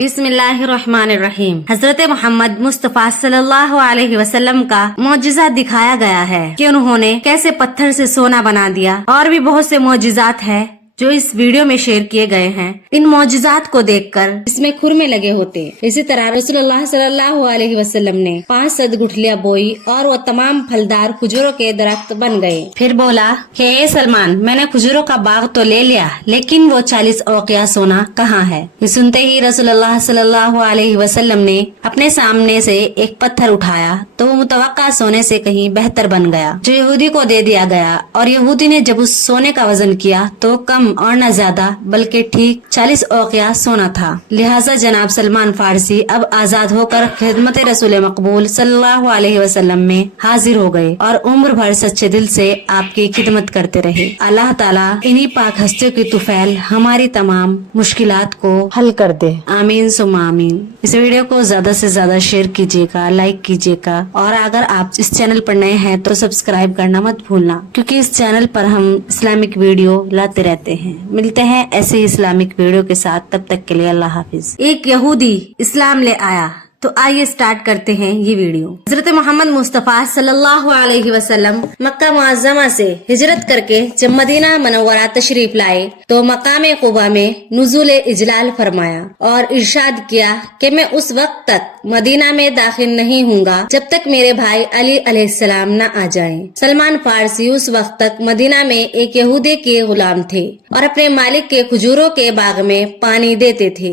बिस्मिल्लाहिर्रहमानिर्रहीम। हजरत मोहम्मद मुस्तफ़ा सल्लल्लाहु अलैहि वसल्लम का मौजिज़ा दिखाया गया है कि उन्होंने कैसे पत्थर से सोना बना दिया। और भी बहुत से मौजिज़ात है जो इस वीडियो में शेयर किए गए हैं। इन मौजिज़ात को देखकर इसमें खुरमे लगे होते। इसी तरह रसूलुल्लाह सल्लल्लाहु अलैहि वसल्लम ने 5 सद गुठलियां बोई और वो तमाम फलदार खजूरों के दरख्त बन गए। फिर बोला कि ए सलमान, मैंने खजूरों का बाग तो ले लिया, लेकिन वो 40 औकिया सोना कहाँ है? ये सुनते ही रसूलुल्लाह सल्लल्लाहु अलैहि वसल्लम ने अपने सामने से एक पत्थर उठाया तो वो मुतवक्का सोने से कहीं बेहतर बन गया, जो यहूदी को दे दिया गया। और यहूदी ने जब उस सोने का वजन किया तो कम और न ज्यादा बल्कि ठीक 40 औकिया सोना था। लिहाजा जनाब सलमान फारसी अब आजाद होकर खिदमत रसूल मकबूल सल्लल्लाहु अलैहि वसल्लम में हाजिर हो गए और उम्र भर सच्चे दिल से आपकी खिदमत करते रहे। अल्लाह ताला इन्हीं पाक हस्तियों की तुफैल हमारी तमाम मुश्किलात को हल कर दे। आमीन सुम्मा आमीन। इस वीडियो को ज्यादा से ज्यादा शेयर कीजिएगा, लाइक कीजिएगा और अगर आप इस चैनल पर नए हैं तो सब्सक्राइब करना मत भूलना, क्योंकि इस चैनल पर हम इस्लामिक वीडियो लाते रहते हैं। मिलते हैं ऐसे ही इस्लामिक वीडियो के साथ, तब तक के लिए अल्लाह हाफिज। एक यहूदी इस्लाम ले आया। तो आइए स्टार्ट करते हैं ये वीडियो। हजरत मोहम्मद मुस्तफ़ा सल्लल्लाहु अलैहि वसल्लम मक्का मुअज़्ज़मा से हिजरत करके जब मदीना मनव्वरा तशरीफ लाए तो मकाम कुबा में नुज़ुल इजलाल फरमाया और इरशाद किया कि मैं उस वक्त तक मदीना में दाखिल नहीं हूँगा जब तक मेरे भाई अली अलैहिस्सलाम न आ जाएं। सलमान फारसी उस वक्त तक मदीना में एक यहूदी के गुलाम थे और अपने मालिक के खजूरों के बाग में पानी देते थे,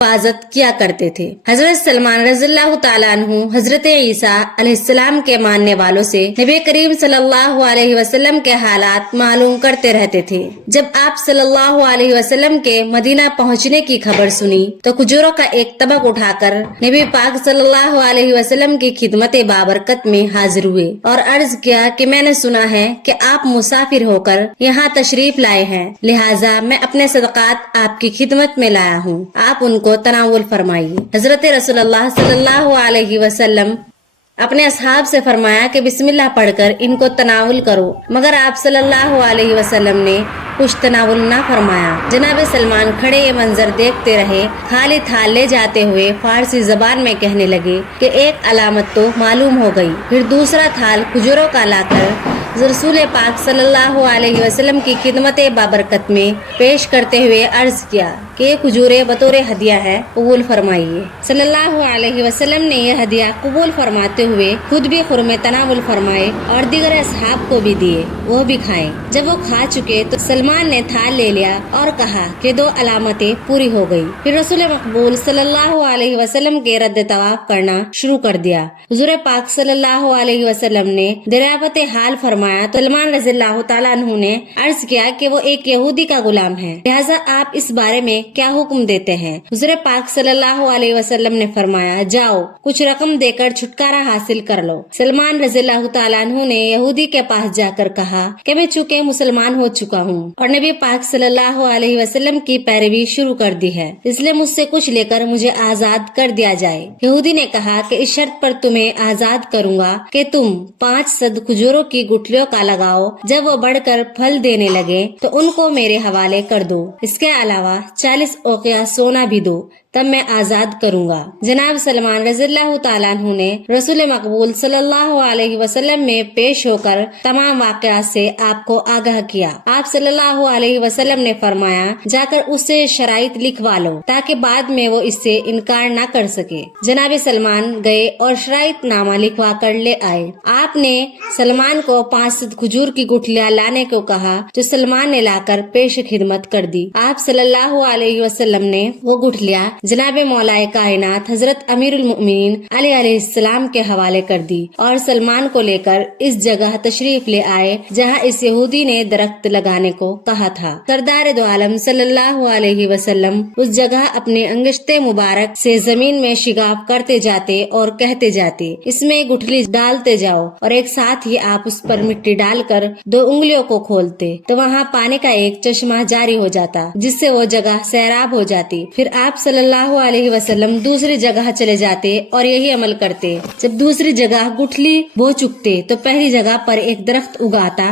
हिफाजत किया करते थे। हजरत सलमान रज़ियल्लाहु ताला अन्हु हजरत ईसा अलैहिस्सलाम के मानने वालों से नबी करीम सल्लल्लाहु अलैहि वसल्लम के हालात मालूम करते रहते थे। जब आप सल्लल्लाहु अलैहि वसल्लम के मदीना पहुंचने की खबर सुनी तो खजूरों का एक तबक उठाकर नबी पाक सल्लल्लाहु अलैहि वसल्लम की खिदमत बाबरकत में हाजिर हुए और अर्ज किया कि मैंने सुना है कि आप मुसाफिर होकर यहाँ तशरीफ लाए हैं, लिहाजा मैं अपने सदकात आपकी खिदमत में लाया हूँ, आप उनको तनावुल फरमाइए। हजरत रसूलुल्लाह सल्लल्लाहु अलैहि वसल्लम अपने असहाब से फरमाया कि बिस्मिल्लाह पढ़कर इनको तनावुल करो, मगर आप सल्लल्लाहु अलैहि वसल्लम ने कुछ तनावुल ना फरमाया। जनाब सलमान खड़े ये मंजर देखते रहे। खाली थाल ले जाते हुए फारसी जबान में कहने लगे कि एक अलामत तो मालूम हो गई। फिर दूसरा थाल खजूरों का लाकर रसूल पाक सल्लल्लाहु अलैहि वसल्लम की खिदमत बाबरकत में पेश करते हुए अर्ज किया कि ये खजूरें बतौर हदिया है, कबूल फरमाइए। सल्लल्लाहु अलैहि वसल्लम ने यह हदिया कबूल फरमाते हुए खुद भी खुरमे तनावुल फरमाए और दीगर असहाब को भी दिए, वो भी खाए। जब वो खा चुके तो सलमान ने थाल ले लिया और कहा कि 2 अलामतें पूरी हो गई। फिर रसूल मकबूल सल्लल्लाहु अलैहि वसल्लम के रद्द तवाफ करना शुरू कर दिया। हुजूर पाक सल्लल्लाहु अलैहि वसल्लम ने दरियावत हाल फरमाया तो सलमान रज़ियल्लाहु ताला अन्हु ने अर्ज किया कि वो एक यहूदी का गुलाम है, लिहाजा आप इस बारे में क्या हुक्म देते हैं? हुजूर पाक सल्लल्लाहु अलैहि वसल्लम ने फरमाया, जाओ कुछ रकम देकर छुटकारा हासिल कर लो। सलमान रज़ियल्लाहु ताला अन्हु ने यहूदी के पास जाकर कहा कि मैं चूंकि मुसलमान हो चुका हूँ और नबी पाक सल्लल्लाहु अलैहि वसल्लम की पैरवी शुरू कर दी है, इसलिए मुझसे कुछ लेकर मुझे आजाद कर दिया जाए। यहूदी ने कहा कि इस शर्त पर तुम्हें आजाद करूँगा कि तुम 5 सद खजूरों की गुठलियों का लगाओ, जब वो बढ़कर फल देने लगे तो उनको मेरे हवाले कर दो। इसके अलावा 40 औकिया सोना भी दो, तब मैं आजाद करूंगा। जनाब सलमान रज़ियल्लाहु ताला अन्हु ने रसूल मकबूल सल्लल्लाहु अलैहि वसल्लम में पेश होकर तमाम वाक़यात से आपको आगाह किया। आप सल्लल्लाहु अलैहि वसल्लम ने फरमाया, जाकर उससे शराइत लिखवा लो ताकि बाद में वो इससे इनकार न कर सके। जनाब सलमान गए और शराइत नामा लिखवा कर ले आए। आपने सलमान को 5 सद खजूर की गुठलियां लाने को कहा, जो सलमान ने लाकर पेश खिदमत कर दी। आप सल्लल्लाहु अलैहि वसल्लम ने वो गुठलियां जनाब मौलाए कायनात हजरत अमीरुल मोमिनीन अली अलैहिस्सलाम के हवाले कर दी और सलमान को लेकर इस जगह तशरीफ ले आए जहां इस यहूदी ने दरख्त लगाने को कहा था। सरदार दो आलम सल्लल्लाहु अलैहि वसल्लम उस जगह अपने अंगश्ते मुबारक से जमीन में शिगाफ करते जाते और कहते जाते, इसमें गुठली डालते जाओ, और एक साथ ही आप उस पर मिट्टी डालकर 2 उंगलियों को खोलते तो वहाँ पानी का एक चश्मा जारी हो जाता, जिससे वो जगह सैराब हो जाती। फिर आप सल्लल्लाहु अलैहि वसल्लम दूसरी जगह चले जाते और यही अमल करते। जब दूसरी जगह गुठली बो चुकते तो पहली जगह पर एक दरख्त उगाता